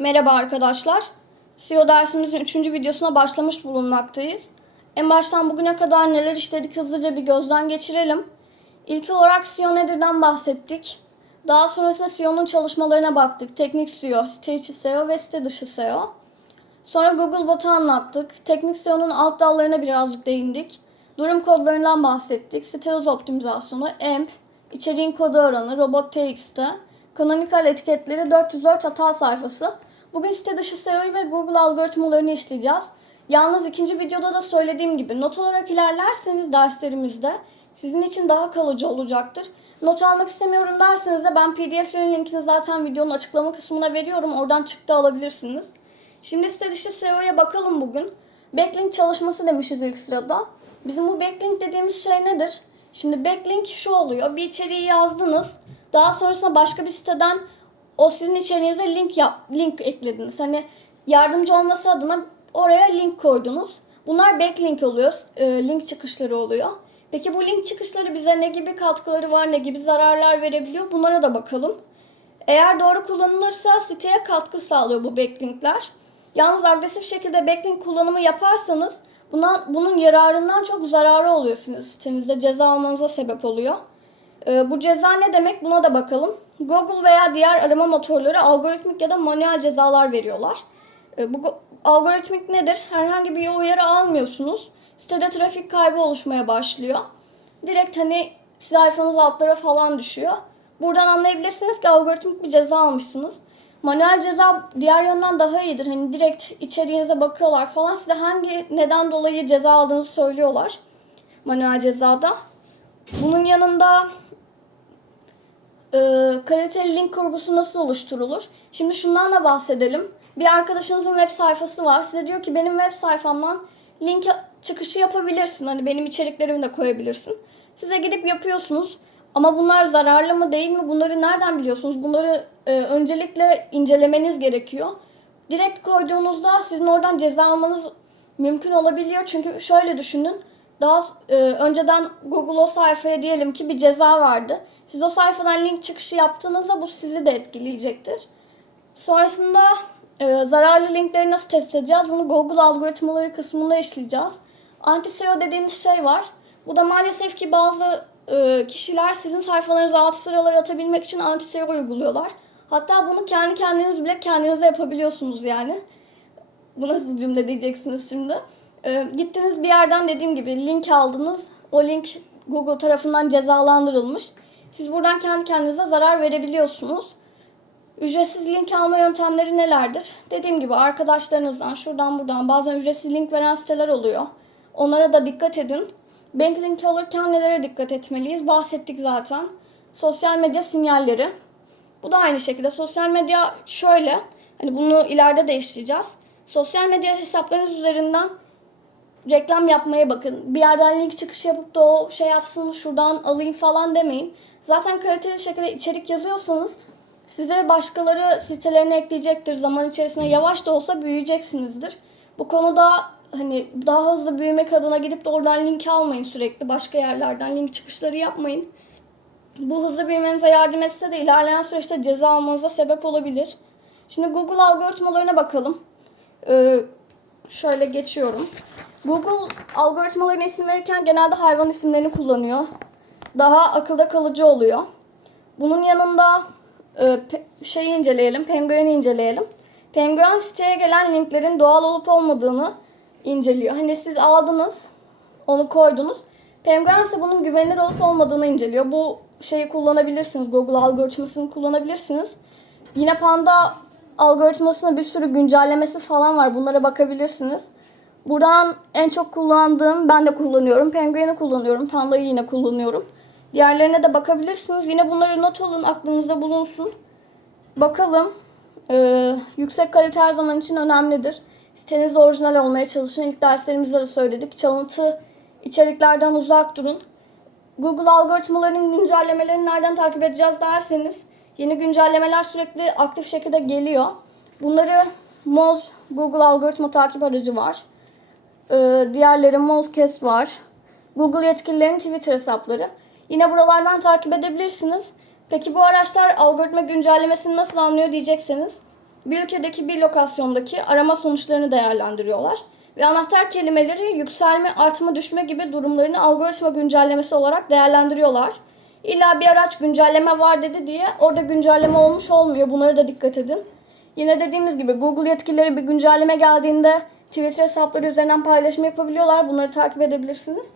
Merhaba arkadaşlar. SEO dersimizin 3. videosuna başlamış bulunmaktayız. En baştan bugüne kadar neler işledik hızlıca bir gözden geçirelim. İlk olarak SEO nedir'den bahsettik. Daha sonrasında SEO'nun çalışmalarına baktık. Teknik SEO, site içi SEO ve site dışı SEO. Sonra Googlebot'u anlattık. Teknik SEO'nun alt dallarına birazcık değindik. Durum kodlarından bahsettik. Site hız optimizasyonu, AMP, içeriğin kodu oranı, robot.txt, canonical etiketleri, 404 hata sayfası. Bugün site dışı SEO'yu ve Google algoritmalarını işleyeceğiz. Yalnız ikinci videoda da söylediğim gibi not olarak ilerlerseniz derslerimizde sizin için daha kalıcı olacaktır. Not almak istemiyorum derseniz de ben PDF'lerin linkini zaten videonun açıklama kısmına veriyorum. Oradan çıktı alabilirsiniz. Şimdi site dışı SEO'ya bakalım bugün. Backlink çalışması demişiz ilk sırada. Bizim bu backlink dediğimiz şey nedir? Şimdi backlink şu oluyor. Bir içeriği yazdınız. Daha sonrasında başka bir siteden o sizin içeriğinize link eklediniz. Hani yardımcı olması adına oraya link koydunuz. Bunlar backlink oluyor. Link çıkışları oluyor. Peki bu link çıkışları bize ne gibi katkıları var, ne gibi zararlar verebiliyor? Bunlara da bakalım. Eğer doğru kullanılırsa siteye katkı sağlıyor bu backlinkler. Yalnız agresif şekilde backlink kullanımı yaparsanız bunun yararından çok zararı oluyor sizin sitenizde. Ceza almanıza sebep oluyor. Bu ceza ne demek? Buna da bakalım. Google veya diğer arama motorları algoritmik ya da manuel cezalar veriyorlar. Bu algoritmik nedir? Herhangi bir uyarı almıyorsunuz. Sitede trafik kaybı oluşmaya başlıyor. Direkt sayfanız altlara falan düşüyor. Buradan anlayabilirsiniz ki algoritmik bir ceza almışsınız. Manuel ceza diğer yönden daha iyidir. Direkt içeriğinize bakıyorlar falan. Size hangi neden dolayı ceza aldığınızı söylüyorlar. Manuel cezada. Bunun yanında kaliteli link kurgusu nasıl oluşturulur? Şimdi şundan da bahsedelim. Bir arkadaşınızın web sayfası var. Size diyor ki benim web sayfamdan link çıkışı yapabilirsin. Benim içeriklerimi de koyabilirsin. Size gidip yapıyorsunuz. Ama bunlar zararlı mı değil mi? Bunları nereden biliyorsunuz? Bunları öncelikle incelemeniz gerekiyor. Direkt koyduğunuzda sizin oradan ceza almanız mümkün olabiliyor. Çünkü şöyle düşünün. Daha önceden Google o sayfaya diyelim ki bir ceza vardı. Siz o sayfadan link çıkışı yaptığınızda bu sizi de etkileyecektir. Sonrasında zararlı linkleri nasıl tespit edeceğiz? Bunu Google algoritmaları kısmında işleyeceğiz. Anti-SEO dediğimiz şey var. Bu da maalesef ki bazı kişiler sizin sayfalarınıza alt sıralar atabilmek için anti-SEO uyguluyorlar. Hatta bunu kendi kendiniz bile kendinize yapabiliyorsunuz yani. Bu nasıl cümle diyeceksiniz şimdi. Gittiniz bir yerden dediğim gibi link aldınız. O link Google tarafından cezalandırılmış. Siz buradan kendi kendinize zarar verebiliyorsunuz. Ücretsiz link alma yöntemleri nelerdir? Dediğim gibi arkadaşlarınızdan şuradan buradan bazen ücretsiz link veren siteler oluyor. Onlara da dikkat edin. Backlink alırken nelere dikkat etmeliyiz? Bahsettik zaten. Sosyal medya sinyalleri. Bu da aynı şekilde. Sosyal medya şöyle. Bunu ileride de işleyeceğiz. Sosyal medya hesaplarınız üzerinden reklam yapmaya bakın. Bir yerden link çıkışı yapıp da o yapsın şuradan alayım falan demeyin. Zaten kaliteli şekilde içerik yazıyorsanız size başkaları sitelerine ekleyecektir. Zaman içerisinde yavaş da olsa büyüyeceksinizdir. Bu konuda daha hızlı büyümek adına gidip de oradan link almayın sürekli. Başka yerlerden link çıkışları yapmayın. Bu hızlı büyümenize yardım etse de ilerleyen süreçte ceza almanıza sebep olabilir. Şimdi Google algoritmalarına bakalım. Şöyle geçiyorum. Google algoritmalarına isim verirken genelde hayvan isimlerini kullanıyor. Daha akılda kalıcı oluyor. Bunun yanında Penguin'i inceleyelim. Penguin siteye gelen linklerin doğal olup olmadığını inceliyor. Siz aldınız, onu koydunuz. Penguin ise bunun güvenilir olup olmadığını inceliyor. Bu kullanabilirsiniz. Google algoritmasını kullanabilirsiniz. Yine Panda algoritmasında bir sürü güncellemesi falan var. Bunlara bakabilirsiniz. Buradan en çok kullandığım, ben de kullanıyorum. Penguin'i kullanıyorum. Panda'yı yine kullanıyorum. Diğerlerine de bakabilirsiniz. Yine bunları not alın, aklınızda bulunsun. Bakalım. Yüksek kalite her zaman için önemlidir. Sitenizde orijinal olmaya çalışın. İlk derslerimizde de söyledik. Çalıntı içeriklerden uzak durun. Google algoritmalarının güncellemelerini nereden takip edeceğiz derseniz yeni güncellemeler sürekli aktif şekilde geliyor. Bunları Moz Google algoritma takip aracı var. Diğerleri Mozcast var. Google yetkililerinin Twitter hesapları. Yine buralardan takip edebilirsiniz. Peki bu araçlar algoritma güncellemesini nasıl anlıyor diyecekseniz bir ülkedeki bir lokasyondaki arama sonuçlarını değerlendiriyorlar. Ve anahtar kelimeleri yükselme, artma, düşme gibi durumlarını algoritma güncellemesi olarak değerlendiriyorlar. İlla bir araç güncelleme var dedi diye orada güncelleme olmuş olmuyor. Bunlara da dikkat edin. Yine dediğimiz gibi Google yetkilileri bir güncelleme geldiğinde Twitter hesapları üzerinden paylaşım yapabiliyorlar. Bunları takip edebilirsiniz.